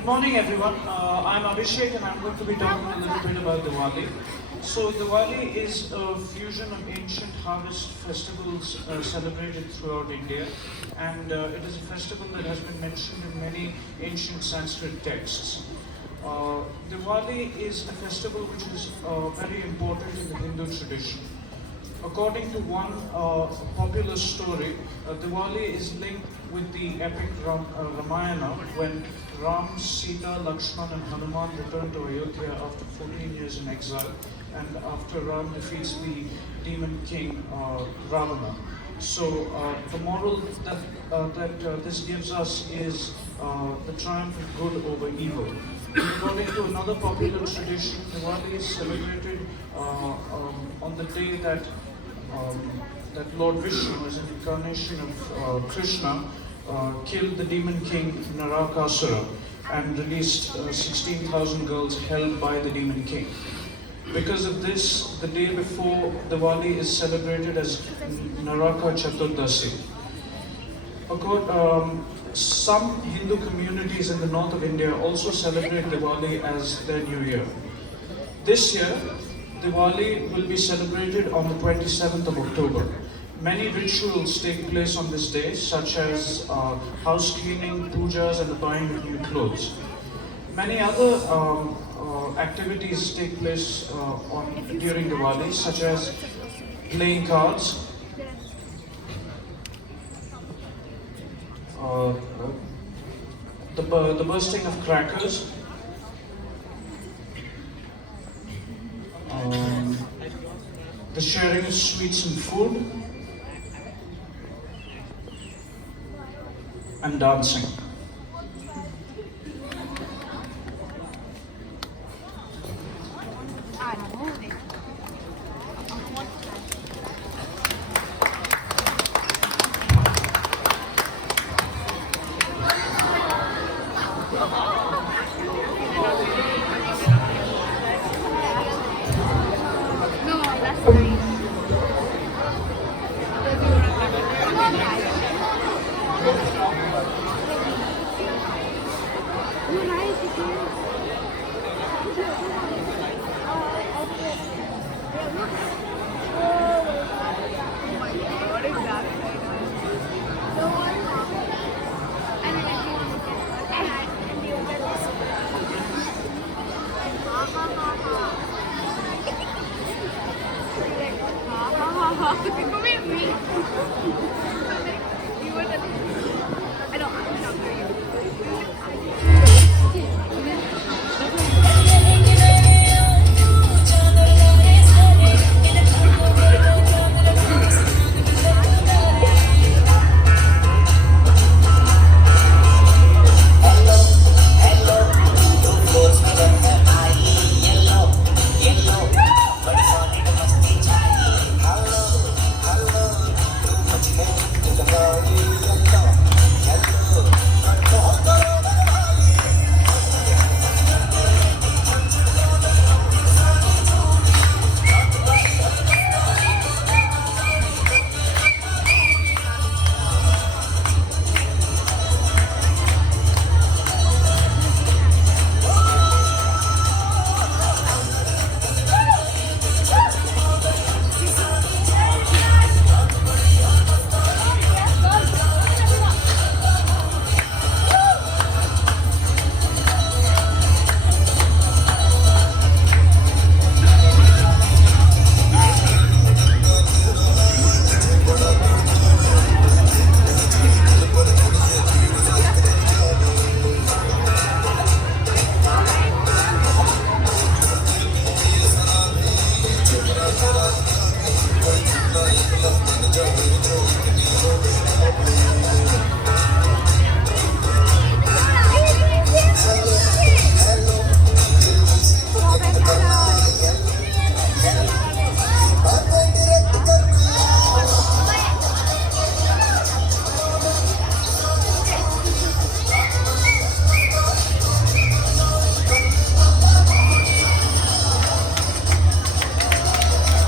Good morning, everyone. I'm Abhishek, and I'm going to be talking a little bit about Diwali. So, Diwali is a fusion of ancient harvest festivals celebrated throughout India, and it is a festival that has been mentioned in many ancient Sanskrit texts. Diwali is a festival which is very important in the Hindu tradition. According to one popular story, Diwali is linked with the epic Ramayana when Ram, Sita, Lakshman and Hanuman returned to Ayodhya after 14 years in exile and after Ram defeats the demon king Ravana. So the moral that this gives us is the triumph of good over evil. According to another popular tradition, Diwali is celebrated on the day that Lord Vishnu, as an incarnation of Krishna, killed the demon king Narakasura and released 16,000 girls held by the demon king. Because of this, the day before Diwali is celebrated as Naraka Chaturdasi. Some Hindu communities in the north of India also celebrate Diwali as their new year. This year, Diwali will be celebrated on the 27th of October. Many rituals take place on this day, such as house cleaning, pujas, and the buying of new clothes. Many other activities take place during Diwali, such as playing cards, the bursting of crackers, the sharing of sweets and food, and dancing. Come with me.